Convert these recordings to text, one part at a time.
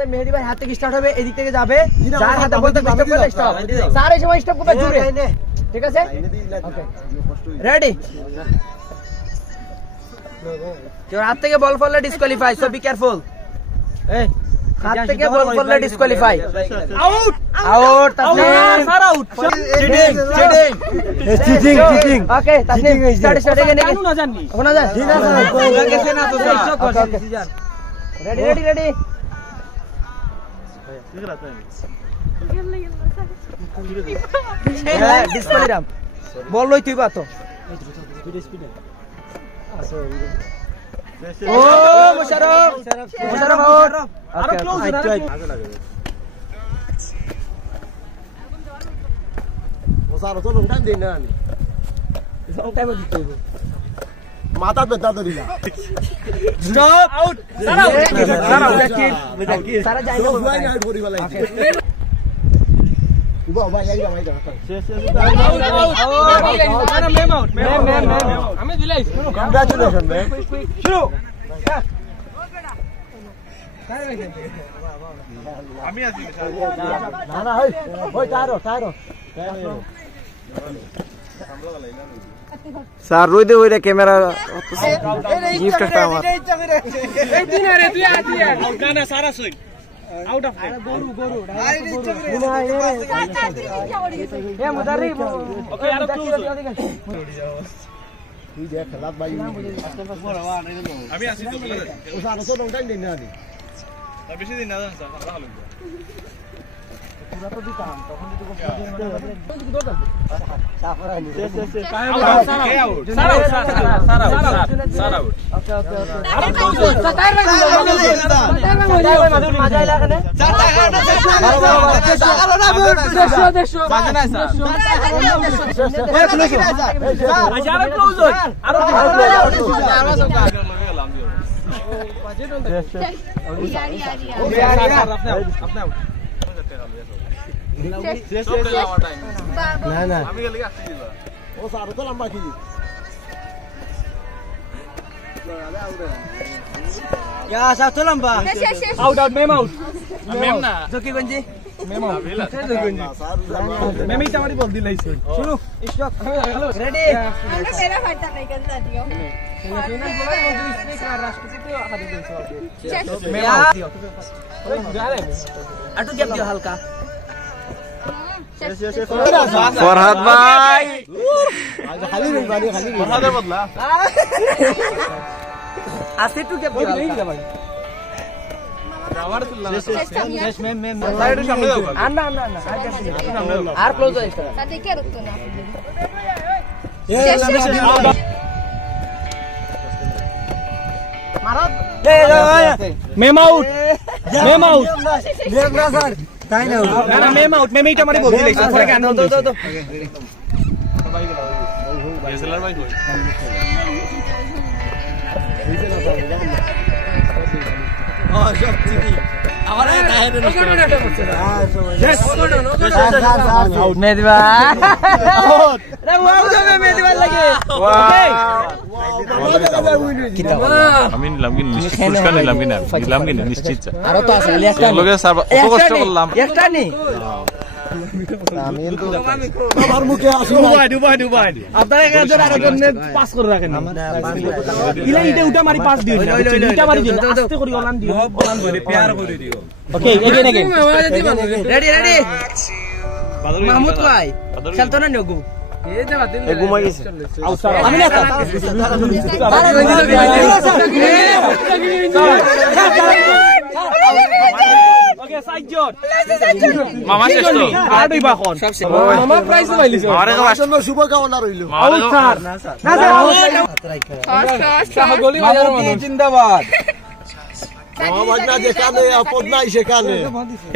আমাদের মেহেদী ভাই হাত থেকে স্টার্ট হবে, এদিক থেকে যাবে, যার হাতে বলতে স্টপ করবে স্টপ, স্যার এই সময় স্টপ করবে জোরে, ঠিক আছে? Okay ready? তোর হাত থেকে বল পড়লে ডিসকোয়ালিফাই, সো বি কেয়ারফুল। এই হাত থেকে বল পড়লে disqualify, out out, Tasnim sir out, cheating cheating cheating cheating. Okay Tasnim start again again, না জানি শোনা যায় জি না স্যার কই গেছে না তো sir, ready ready ready. Disqualify ball লই তুই বাতো, ও মুশারফ মুশারফ আউট, আরো ক্লোজ না ও স্যার তো লং টাইম দেন না, আমি লং টাইম দিতে হইব, মাথা ব্যথা ধরিলা, stop out, sir out sir out, sir যাই না ভাই আউট করি বলাই ইবো ভাই আইবা ভাই দাও শেষ শেষ আউট আউট না মেম আউট মেম আমি দিলাই, কংগ্রাচুলেশন ম্যাম, শুরু আমি আছি না না ওই ওই তারো তারো স্যার রই দে ওইটা ক্যামেরা গিফট একটা আমার এই দিন আরে তুই আছি আউট না না সারা সই আউট অফ গরু গরু আই ইচ্ছা করে এ মুদারিব ওকে আর ক্লোজ তুই দেখ খেলা ভাই আমি আসি তো ও স্যার তো লং টাইম দেন না আমি তা বেশি দিন না জান স্যার আমরা ভালো পুরা তো দিতাম তখন যদি কোন দরকার সাফরা নি শেষ শেষ sir out sir out sir out okay okay okay আর ক্লোজ স্যার ভাই মজা লাগে না স্যার দেখো বাজে না স্যার আরো ক্লোজ আরো আপনি না না আমি গেলে আসতে দিবা ও স্যার তো লম্বা কি ইয়া স্যার তো লম্বা আউট আউট মেম আউট মেম না জকি গঞ্জি মেম আউট জকি মেম ইটা মারি বল দিলাইছে শুরু স্টপ রেডি আমরা তেরা ফাটা নাই কেন দিও সেমিফাইনাল বলা মন্ত্রী স্পিকার রাষ্ট্রপতি হাতে দিয়েছে মেম আউট দিও আটু গ্যাপ দিও হালকা ফরহাদ ভাই খালি রে বাড়ি খালি ফরহাদের বদলা আসে টু গ্যাপ দিও ভাই আমার তুলনা শেষ মেম মেম সাইডের সামনে দাও না না না আর ক্লোজ হইছে তা দেখে রুকতো না মারো মেম আউট মেম আউট মেম না স্যার তাই না না মেম আউট মেম এইটা মারি বল দিলাইছে পরে কেন দাও দাও দাও ভাই গেল এসএলআর ভাই কই সব চিনি আমার দায়িত্ব নষ্ট করছে আউট মেহেদী ভাই আউট রে ওয়াও যাবে মেহেদী ভাই লাগে ওকে আমি নিলাম কি পুরস্কার নিলাম কি না নিলাম কি না নিশ্চিত আর তো আছে একটা লোকে স্যার কত কষ্ট করলাম একটা নি আমি তো আমার মুখে আসু দুবাই দুবাই আপনারা একজন আরেকজন পাস করে রাখেন ইলা ইটা উটা মারি পাস দিও ইটা মারি দিও আস্তে করি ওলান দিও ওলান করে প্যার করে দিও okay again again ready ready Mahmud ভাই খেলতো না নিও গো এই যে বাতিল এ ঘুমাই গেছে আমি না ওকে সাইজট মামা শেষ তো আর দুই বাখন মামা প্রাইজ পাইলিছ আরে আসন্ন শুভকামনা রইল আউট স্যার না স্যার শাহগলি বাজার মানুষ জিন্দাবাদ মামা না যেখানে আপদ নাই সেখানে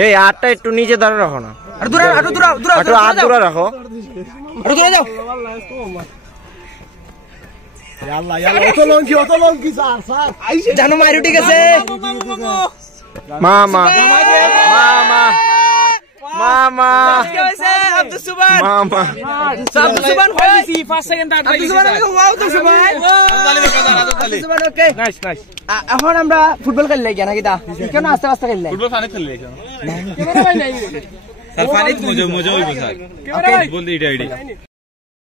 এই আটটা একটু নিচে ধরে রাখো না, আর দূরে আটু দূরে দূরে একটু হাত দূরে রাখো, আর দূরে যাও আল্লাহ আল্লাহ অত লঙ্কি স্যার স্যার জানো মাইরু ঠিক আছে মামা মামা মামা আব্দুল সুবহান মামা আব্দুল সুবহান হয়ে গেছি 5 সেকেন্ড আব্দুল সুবহান ওয়াও আব্দুল সুবহান আব্দুল সুবহান ওকে নাইস নাইস এখন আমরা ফুটবল খেললে কি নাকি দা কেন আস্তে আস্তে খেললে ফুটবল ফানে খেললে ক্যামেরা ভাই নাই স্যার ফানে মজা মজা হইব স্যার ফুটবল এইটা